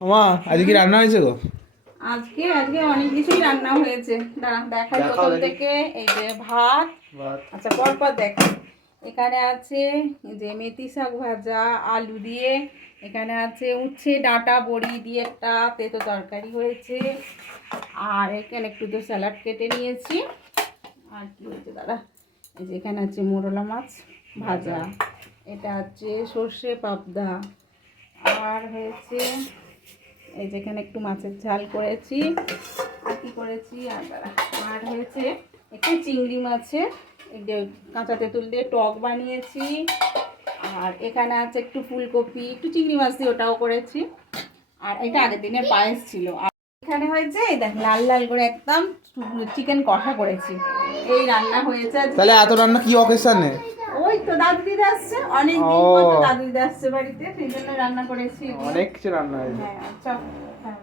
মা আজকে কি রান্না হয়েছে গো? আজকে আজকে অনেক কিছুই রান্না হয়েছে। দাঁড়া দেখাই প্রথম থেকে। এই যে ভাত। আচ্ছা পরপর দেখ। এখানে আছে এই যে মেথি শাক ভাজা আলু দিয়ে। এখানে আছে উচ্ছে ডাঁটা বড়ি দিয়ে একটা তেতো তরকারি হয়েছে। আর এখানে একটু তো স্যালাড কেটে নিয়েছি। আর কি হয়েছে দাদা, এই যে এখানে আছে মোরলা মাছ ভাজা, এটা হচ্ছে সর্ষে পাবদা, আর হয়েছে এই যেখানে একটু মাছের ঝাল করেছি। আর কি করেছি আর হয়েছে একটু চিংড়ি মাছের এই যে কাঁচা তেঁতুল দিয়ে টক বানিয়েছি। আর এখানে আছে একটু ফুলকপি একটু চিংড়ি মাছ দিয়ে ওটাও করেছি। আর এটা আগের দিনের পায়েস ছিল। আর এখানে হয়েছে এই দেখ লাল লাল করে একদম চিকেন কষা করেছি। এই রান্না হয়েছে। তাহলে এত রান্না কি অকেশনে? ওই তো দাদু দিদা আসছে, অনেক দিন পর তো দাদু দিদা আসছে বাড়িতে, সেই জন্য রান্না করেছি। অনেক কিছু রান্না হয়েছে। হ্যাঁ আচ্ছা। হ্যাঁ